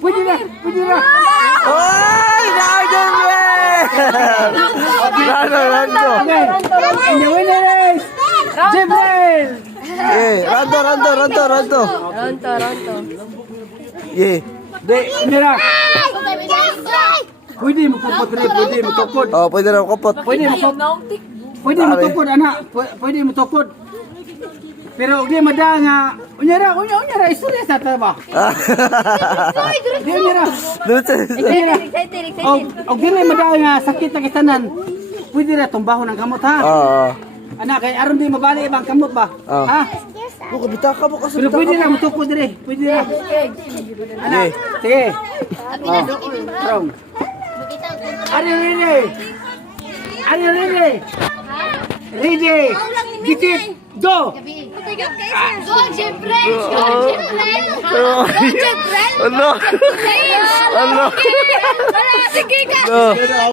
Pwede na. Oy! Nakajumble! Rando. And the winner is Jibril. Rando. Ronto. De, mira. Pwede mo kupot rin, pwede mo tukod. Oh, pwede na kupot. Pwede mo tukod, anak. Pwede mo tukod. Pero di mada nga, unyara, istorya sa taba. Di unyara. O di mada nga sakit na kitanan. Pwede na tumbahon ng kamot ha. Oo. Anak, kay aron di mabali ibang kamot ba? Ha? Kabita ka mo kasi. Pero pwede na matukod dire, pwede na. Anak, sige. From. Are you ready? Ready. Get it. Go. Go, Jibril! Ano? Sige ka! No.